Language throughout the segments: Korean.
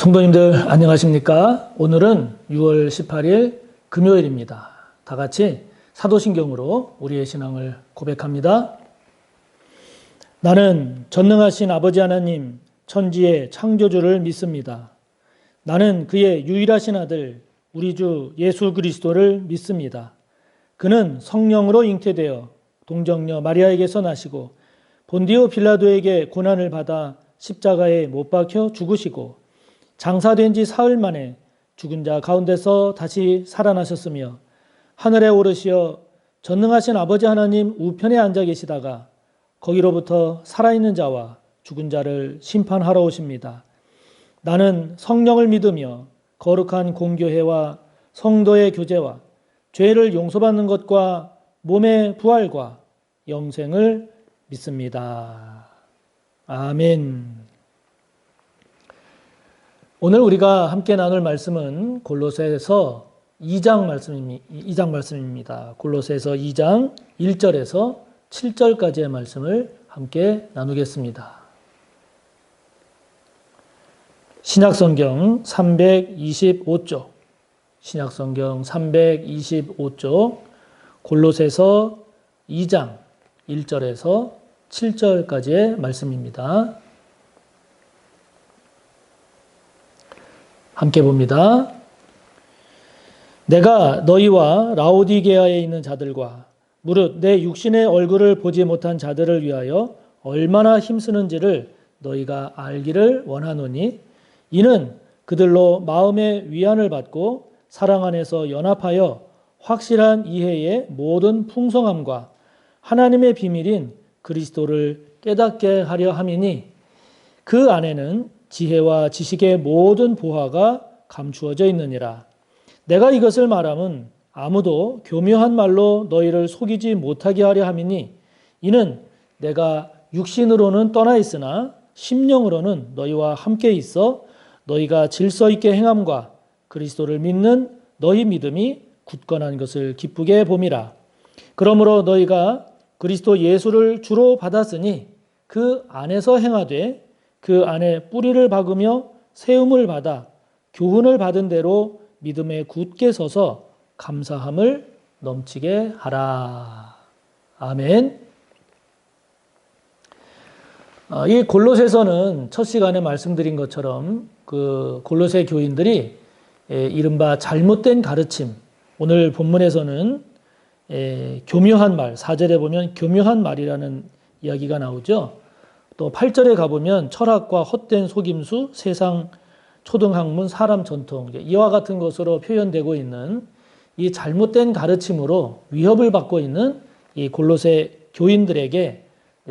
성도님들 안녕하십니까? 오늘은 6월 18일 금요일입니다. 다 같이 사도신경으로 우리의 신앙을 고백합니다. 나는 전능하신 아버지 하나님 천지의 창조주를 믿습니다. 나는 그의 유일하신 아들 우리 주 예수 그리스도를 믿습니다. 그는 성령으로 잉태되어 동정녀 마리아에게서 나시고 본디오 빌라도에게 고난을 받아 십자가에 못 박혀 죽으시고 장사된 지 사흘 만에 죽은 자 가운데서 다시 살아나셨으며 하늘에 오르시어 전능하신 아버지 하나님 우편에 앉아 계시다가 거기로부터 살아있는 자와 죽은 자를 심판하러 오십니다. 나는 성령을 믿으며 거룩한 공교회와 성도의 교제와 죄를 용서받는 것과 몸의 부활과 영생을 믿습니다. 아멘. 오늘 우리가 함께 나눌 말씀은 골로새서 2장 말씀입니다. 골로새서 2장 1절에서 7절까지의 말씀을 함께 나누겠습니다. 신약성경 325쪽, 신약성경 325쪽, 골로새서 2장 1절에서 7절까지의 말씀입니다. 함께 봅니다. 내가 너희와 라오디게아에 있는 자들과 무릇 내 육신의 얼굴을 보지 못한 자들을 위하여 얼마나 힘쓰는지를 너희가 알기를 원하노니 이는 그들로 마음의 위안을 받고 사랑 안에서 연합하여 확실한 이해의 모든 풍성함과 하나님의 비밀인 그리스도를 깨닫게 하려 함이니 그 안에는 지혜와 지식의 모든 보화가 감추어져 있느니라. 내가 이것을 말함은 아무도 교묘한 말로 너희를 속이지 못하게 하려 함이니 이는 내가 육신으로는 떠나 있으나 심령으로는 너희와 함께 있어 너희가 질서 있게 행함과 그리스도를 믿는 너희 믿음이 굳건한 것을 기쁘게 봄이라. 그러므로 너희가 그리스도 예수를 주로 받았으니 그 안에서 행하되 그 안에 뿌리를 박으며 세움을 받아 교훈을 받은 대로 믿음에 굳게 서서 감사함을 넘치게 하라. 아멘. 이 골로새서는 첫 시간에 말씀드린 것처럼 그 골로새 교인들이 이른바 잘못된 가르침, 오늘 본문에서는 교묘한 말, 4절에 보면 교묘한 말이라는 이야기가 나오죠. 또 8절에 가보면 철학과 헛된 속임수, 세상 초등학문, 사람 전통, 이와 같은 것으로 표현되고 있는 이 잘못된 가르침으로 위협을 받고 있는 이 골로새 교인들에게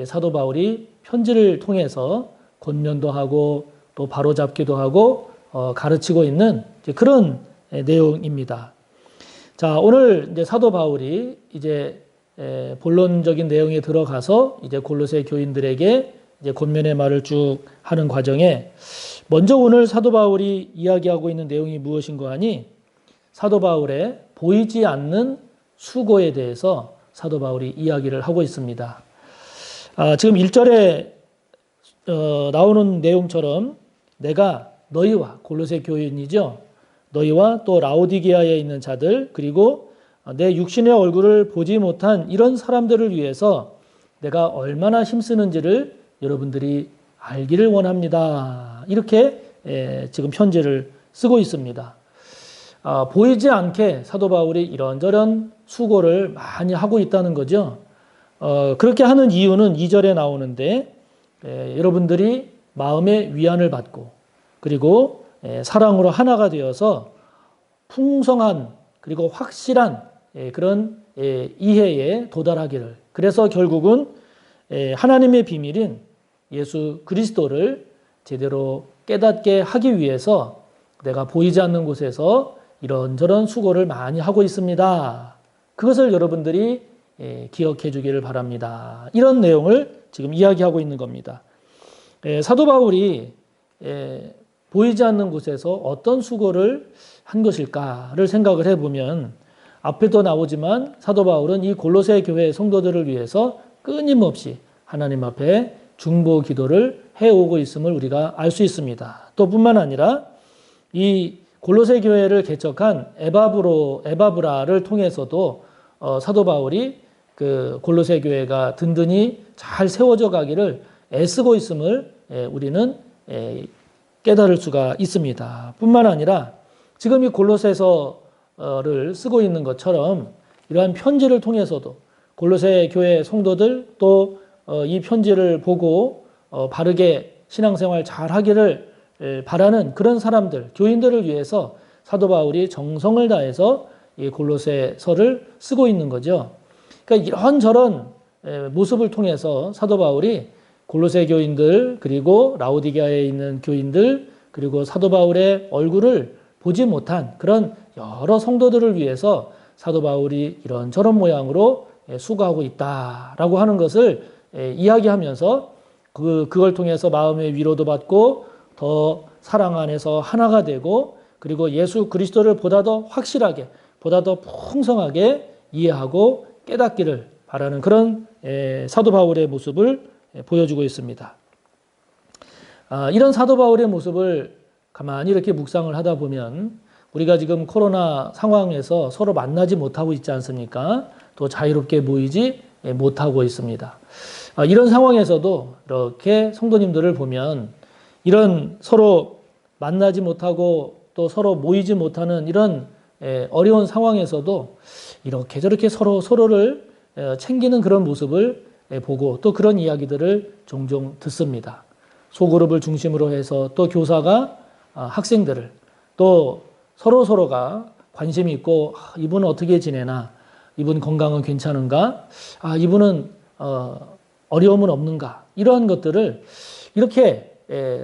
사도 바울이 편지를 통해서 권면도 하고 또 바로잡기도 하고 가르치고 있는 그런 내용입니다. 자, 오늘 이제 사도 바울이 이제 본론적인 내용에 들어가서 이제 골로새 교인들에게 이제 권면의 말을 쭉 하는 과정에 먼저 오늘 사도 바울이 이야기하고 있는 내용이 무엇인가 하니 사도 바울의 보이지 않는 수고에 대해서 사도 바울이 이야기를 하고 있습니다. 지금 1절에 나오는 내용처럼 내가 너희와 골로새 교인이죠. 너희와 또 라오디게아에 있는 자들 그리고 내 육신의 얼굴을 보지 못한 이런 사람들을 위해서 내가 얼마나 힘쓰는지를 여러분들이 알기를 원합니다. 이렇게 지금 편지를 쓰고 있습니다. 보이지 않게 사도 바울이 이런저런 수고를 많이 하고 있다는 거죠. 그렇게 하는 이유는 2절에 나오는데 여러분들이 마음의 위안을 받고 그리고 사랑으로 하나가 되어서 풍성한 그리고 확실한 그런 이해에 도달하기를, 그래서 결국은 하나님의 비밀인 예수 그리스도를 제대로 깨닫게 하기 위해서 내가 보이지 않는 곳에서 이런저런 수고를 많이 하고 있습니다. 그것을 여러분들이 기억해 주기를 바랍니다. 이런 내용을 지금 이야기하고 있는 겁니다. 사도 바울이 보이지 않는 곳에서 어떤 수고를 한 것일까를 생각을 해보면 앞에도 나오지만 사도 바울은 이 골로새 교회 성도들을 위해서 끊임없이 하나님 앞에 중보 기도를 해오고 있음을 우리가 알 수 있습니다. 또 뿐만 아니라 이 골로새 교회를 개척한 에바브라를 통해서도 사도 바울이 그 골로새 교회가 든든히 잘 세워져 가기를 애쓰고 있음을 우리는 깨달을 수가 있습니다. 뿐만 아니라 지금 이 골로새서를 쓰고 있는 것처럼 이러한 편지를 통해서도 골로새 교회 성도들 또 이 편지를 보고 바르게 신앙생활 잘 하기를 바라는 그런 사람들, 교인들을 위해서 사도 바울이 정성을 다해서 이 골로새서를 쓰고 있는 거죠. 그러니까 이런저런 모습을 통해서 사도 바울이 골로새 교인들 그리고 라오디게아에 있는 교인들 그리고 사도 바울의 얼굴을 보지 못한 그런 여러 성도들을 위해서 사도 바울이 이런저런 모양으로 수고하고 있다라고 하는 것을 이야기하면서 그걸 통해서 마음의 위로도 받고 더 사랑 안에서 하나가 되고 그리고 예수 그리스도를 보다 더 확실하게 보다 더 풍성하게 이해하고 깨닫기를 바라는 그런 사도 바울의 모습을 보여주고 있습니다. 이런 사도 바울의 모습을 가만히 이렇게 묵상을 하다 보면 우리가 지금 코로나 상황에서 서로 만나지 못하고 있지 않습니까? 또 자유롭게 모이지 못하고 있습니다. 이런 상황에서도 이렇게 성도님들을 보면 이런 서로 만나지 못하고 또 서로 모이지 못하는 이런 어려운 상황에서도 이렇게 저렇게 서로를 챙기는 그런 모습을 보고 또 그런 이야기들을 종종 듣습니다. 소그룹을 중심으로 해서 또 교사가 학생들을 또 서로가 관심이 있고 이분은 어떻게 지내나, 이분 건강은 괜찮은가, 이분은 어려움은 없는가, 이러한 것들을 이렇게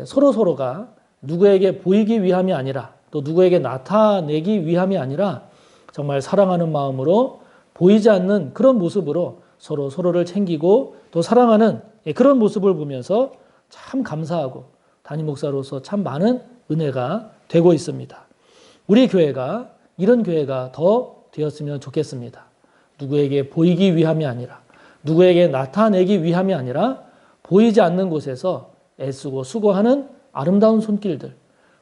서로가 누구에게 보이기 위함이 아니라 또 누구에게 나타내기 위함이 아니라 정말 사랑하는 마음으로 보이지 않는 그런 모습으로 서로를 챙기고 또 사랑하는 그런 모습을 보면서 참 감사하고 담임 목사로서 참 많은 은혜가 되고 있습니다. 우리 교회가 이런 교회가 더 되었으면 좋겠습니다. 누구에게 보이기 위함이 아니라 누구에게 나타내기 위함이 아니라 보이지 않는 곳에서 애쓰고 수고하는 아름다운 손길들,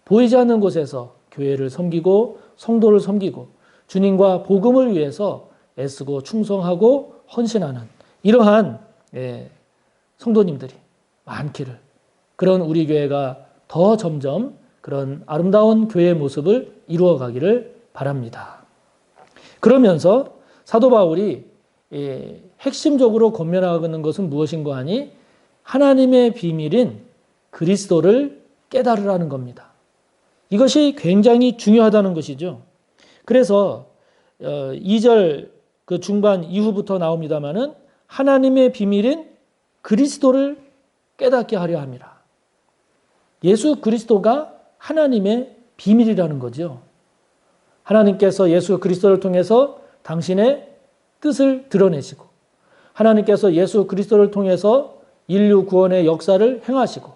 보이지 않는 곳에서 교회를 섬기고 성도를 섬기고 주님과 복음을 위해서 애쓰고 충성하고 헌신하는 이러한 성도님들이 많기를, 그런 우리 교회가 더 점점 그런 아름다운 교회의 모습을 이루어가기를 바랍니다. 그러면서 사도 바울이 핵심적으로 권면하는 것은 무엇인가 하니 하나님의 비밀인 그리스도를 깨달으라는 겁니다. 이것이 굉장히 중요하다는 것이죠. 그래서 2절 그 중반 이후부터 나옵니다마는 하나님의 비밀인 그리스도를 깨닫게 하려 함이라. 예수 그리스도가 하나님의 비밀이라는 거죠. 하나님께서 예수 그리스도를 통해서 당신의 뜻을 드러내시고 하나님께서 예수 그리스도를 통해서 인류 구원의 역사를 행하시고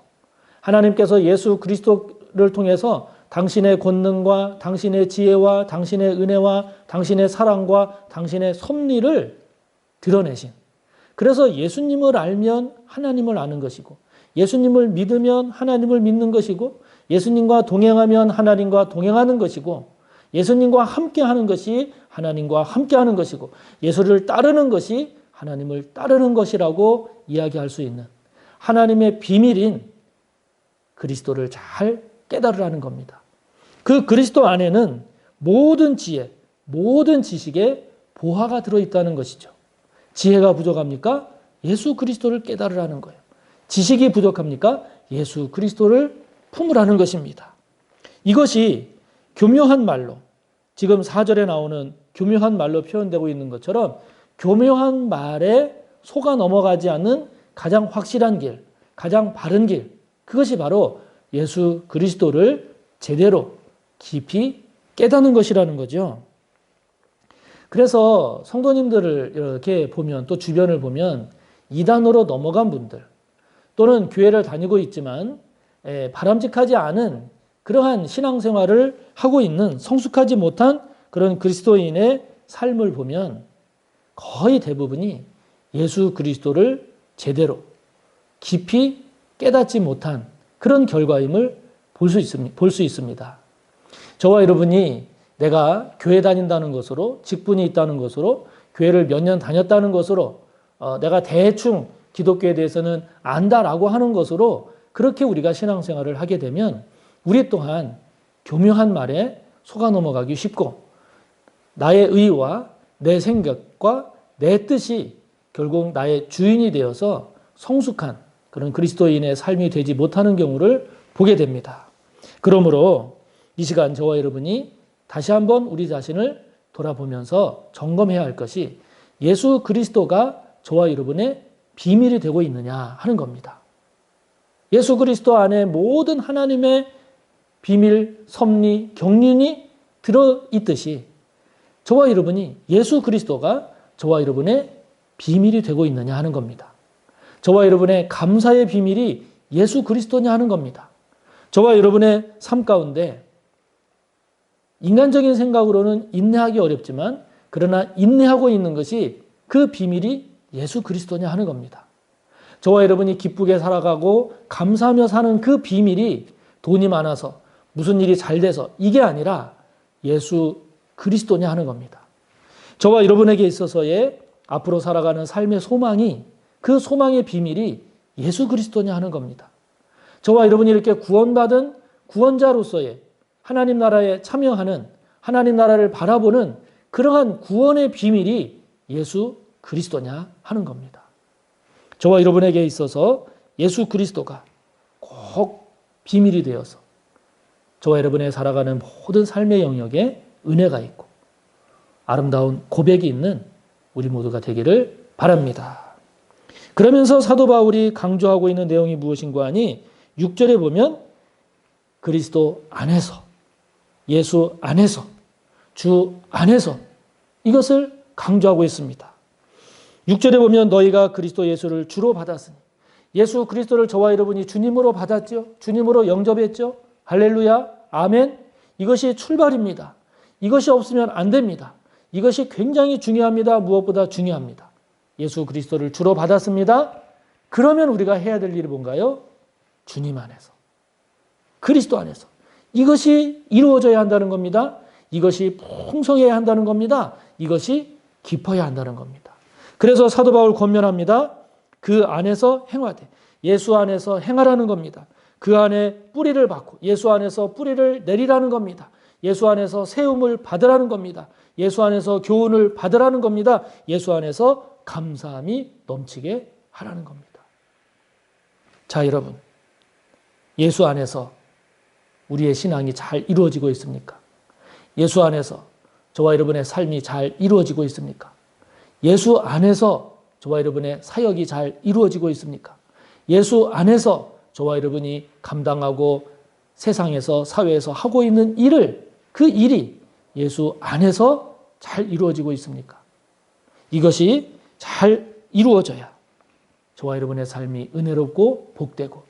하나님께서 예수 그리스도를 통해서 당신의 권능과 당신의 지혜와 당신의 은혜와 당신의 사랑과 당신의 섭리를 드러내신, 그래서 예수님을 알면 하나님을 아는 것이고 예수님을 믿으면 하나님을 믿는 것이고 예수님과 동행하면 하나님과 동행하는 것이고 예수님과 함께하는 것이 하나님과 함께하는 것이고 예수를 따르는 것이 하나님을 따르는 것이라고 이야기할 수 있는 하나님의 비밀인 그리스도를 잘 깨달으라는 겁니다. 그 그리스도 안에는 모든 지혜, 모든 지식의 보화가 들어있다는 것이죠. 지혜가 부족합니까? 예수 그리스도를 깨달으라는 거예요. 지식이 부족합니까? 예수 그리스도를 품으라는 것입니다. 이것이 교묘한 말로, 지금 4절에 나오는 교묘한 말로 표현되고 있는 것처럼 교묘한 말에 속아 넘어가지 않는 가장 확실한 길, 가장 바른 길, 그것이 바로 예수 그리스도를 제대로 깊이 깨닫는 것이라는 거죠. 그래서 성도님들을 이렇게 보면, 또 주변을 보면 이단으로 넘어간 분들 또는 교회를 다니고 있지만 바람직하지 않은 그러한 신앙생활을 하고 있는 성숙하지 못한 그런 그리스도인의 삶을 보면 거의 대부분이 예수 그리스도를 제대로 깊이 깨닫지 못한 그런 결과임을 볼 수 있습니다. 저와 여러분이 내가 교회 다닌다는 것으로, 직분이 있다는 것으로, 교회를 몇 년 다녔다는 것으로, 내가 대충 기독교에 대해서는 안다라고 하는 것으로 그렇게 우리가 신앙생활을 하게 되면 우리 또한 교묘한 말에 속아 넘어가기 쉽고 나의 의와 내 생각과 내 뜻이 결국 나의 주인이 되어서 성숙한 그런 그리스도인의 삶이 되지 못하는 경우를 보게 됩니다. 그러므로 이 시간 저와 여러분이 다시 한번 우리 자신을 돌아보면서 점검해야 할 것이 예수 그리스도가 저와 여러분의 비밀이 되고 있느냐 하는 겁니다. 예수 그리스도 안에 모든 하나님의 비밀, 섭리, 경륜이 들어있듯이 저와 여러분이 예수 그리스도가 저와 여러분의 비밀이 되고 있느냐 하는 겁니다. 저와 여러분의 감사의 비밀이 예수 그리스도냐 하는 겁니다. 저와 여러분의 삶 가운데 인간적인 생각으로는 인내하기 어렵지만 그러나 인내하고 있는 것이 그 비밀이 예수 그리스도냐 하는 겁니다. 저와 여러분이 기쁘게 살아가고 감사하며 사는 그 비밀이 돈이 많아서 무슨 일이 잘 돼서 이게 아니라 예수 그리스도냐 하는 겁니다. 저와 여러분에게 있어서의 앞으로 살아가는 삶의 소망이 그 소망의 비밀이 예수 그리스도냐 하는 겁니다. 저와 여러분이 이렇게 구원받은 구원자로서의 하나님 나라에 참여하는 하나님 나라를 바라보는 그러한 구원의 비밀이 예수 그리스도냐 하는 겁니다. 저와 여러분에게 있어서 예수 그리스도가 꼭 비밀이 되어서 저와 여러분의 살아가는 모든 삶의 영역에 은혜가 있고 아름다운 고백이 있는 우리 모두가 되기를 바랍니다. 그러면서 사도 바울이 강조하고 있는 내용이 무엇인가 하니 6절에 보면 그리스도 안에서, 예수 안에서, 주 안에서 이것을 강조하고 있습니다. 6절에 보면 너희가 그리스도 예수를 주로 받았으니 예수 그리스도를 저와 여러분이 주님으로 받았죠. 주님으로 영접했죠. 할렐루야, 아멘. 이것이 출발입니다. 이것이 없으면 안 됩니다. 이것이 굉장히 중요합니다. 무엇보다 중요합니다. 예수 그리스도를 주로 받았습니다. 그러면 우리가 해야 될 일이 뭔가요? 주님 안에서, 그리스도 안에서 이것이 이루어져야 한다는 겁니다. 이것이 풍성해야 한다는 겁니다. 이것이 깊어야 한다는 겁니다. 그래서 사도 바울 권면합니다. 그 안에서 행하되, 예수 안에서 행하라는 겁니다. 그 안에 뿌리를 받고 예수 안에서 뿌리를 내리라는 겁니다. 예수 안에서 세움을 받으라는 겁니다. 예수 안에서 교훈을 받으라는 겁니다. 예수 안에서 감사함이 넘치게 하라는 겁니다. 자, 여러분, 예수 안에서 우리의 신앙이 잘 이루어지고 있습니까? 예수 안에서 저와 여러분의 삶이 잘 이루어지고 있습니까? 예수 안에서 저와 여러분의 사역이 잘 이루어지고 있습니까? 예수 안에서 저와 여러분이 감당하고 세상에서, 사회에서 하고 있는 일을, 그 일이 예수 안에서 잘 이루어지고 있습니까? 이것이 잘 이루어져야 저와 여러분의 삶이 은혜롭고 복되고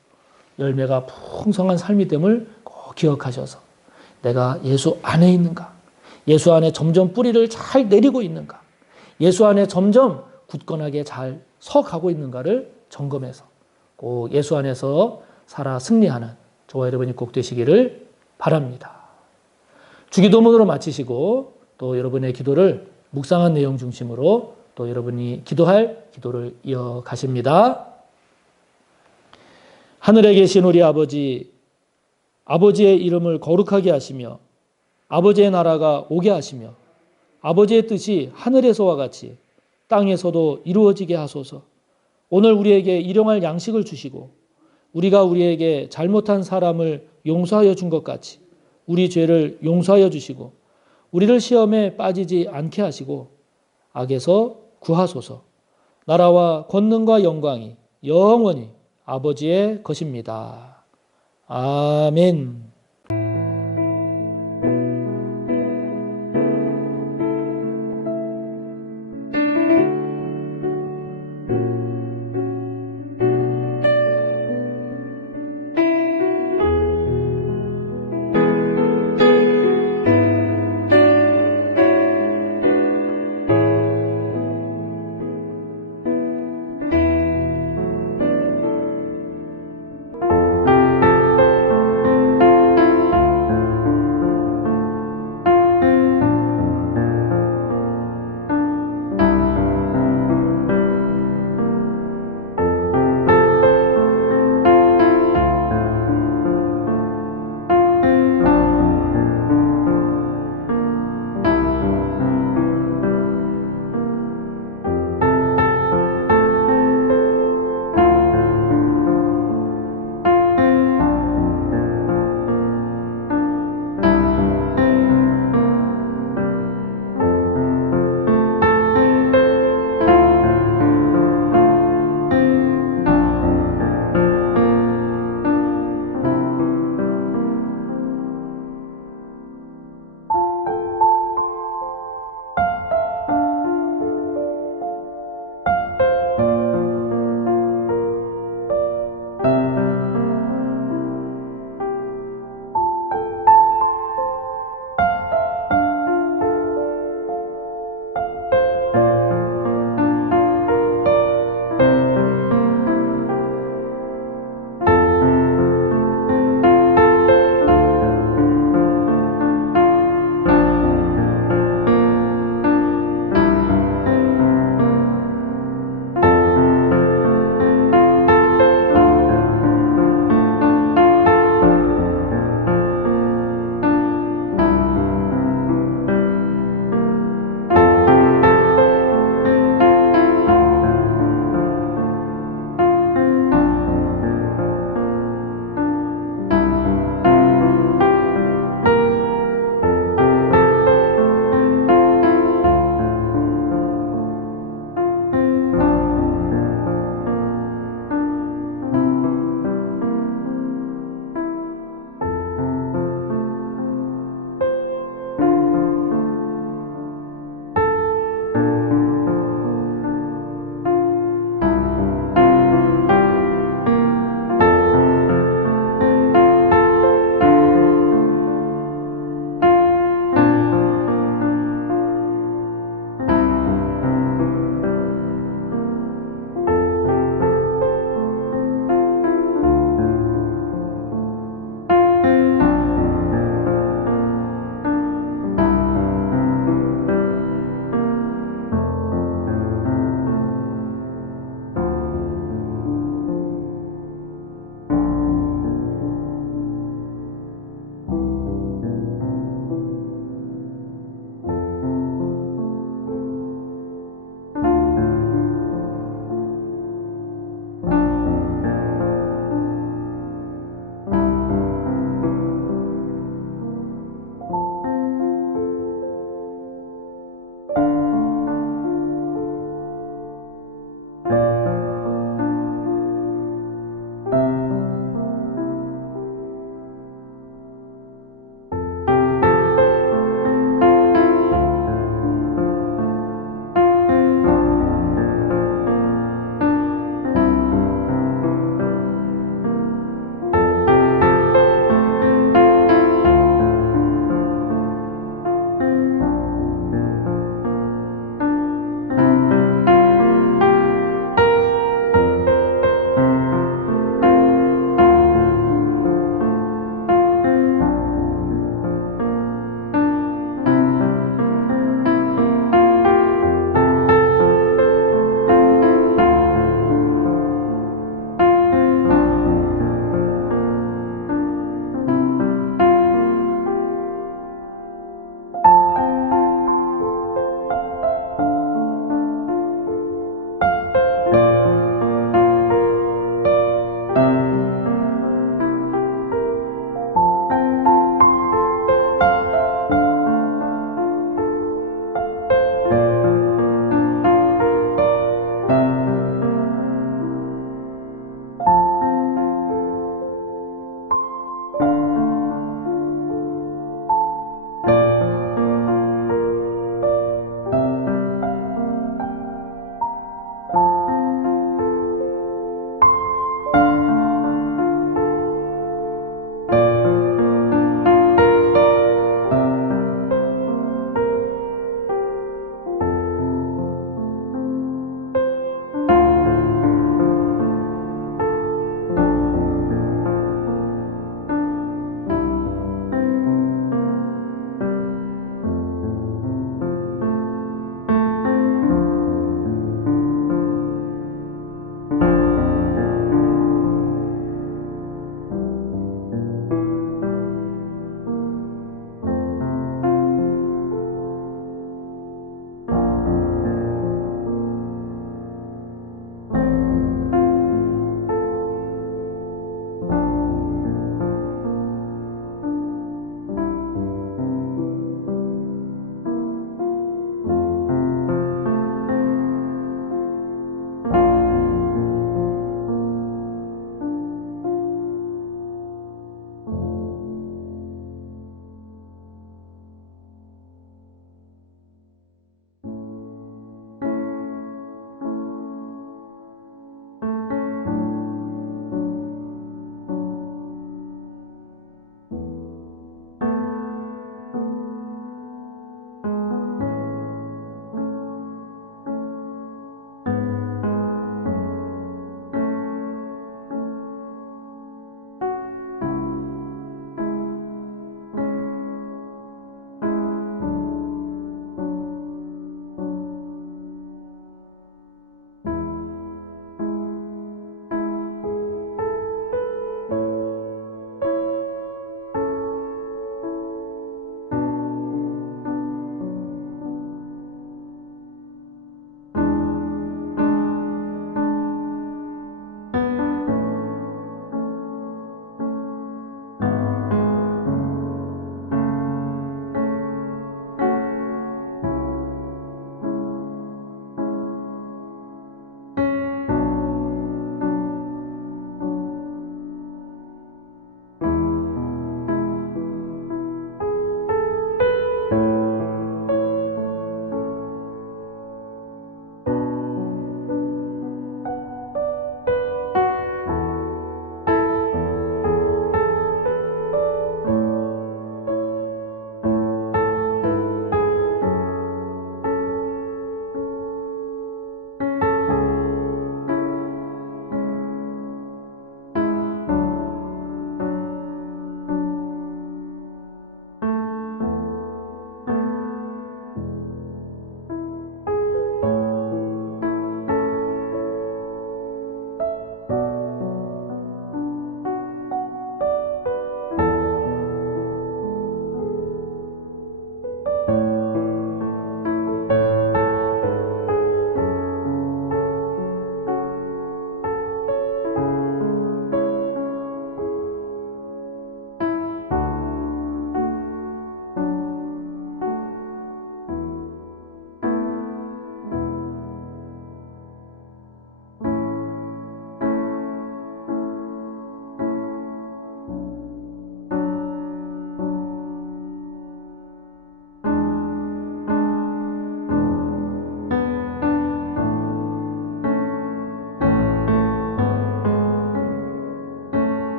열매가 풍성한 삶이 됨을 꼭 기억하셔서 내가 예수 안에 있는가? 예수 안에 점점 뿌리를 잘 내리고 있는가? 예수 안에 점점 굳건하게 잘 서가고 있는가를 점검해서 꼭 예수 안에서 살아 승리하는 저와 여러분이 꼭 되시기를 바랍니다. 주기도문으로 마치시고 또 여러분의 기도를 묵상한 내용 중심으로 또 여러분이 기도할 기도를 이어가십니다. 하늘에 계신 우리 아버지, 아버지의 이름을 거룩하게 하시며 아버지의 나라가 오게 하시며 아버지의 뜻이 하늘에서와 같이 땅에서도 이루어지게 하소서. 오늘 우리에게 일용할 양식을 주시고 우리가 우리에게 잘못한 사람을 용서하여 준 것 같이 우리 죄를 용서하여 주시고 우리를 시험에 빠지지 않게 하시고 악에서 구하소서. 나라와 권능과 영광이 영원히 아버지의 것입니다. 아멘.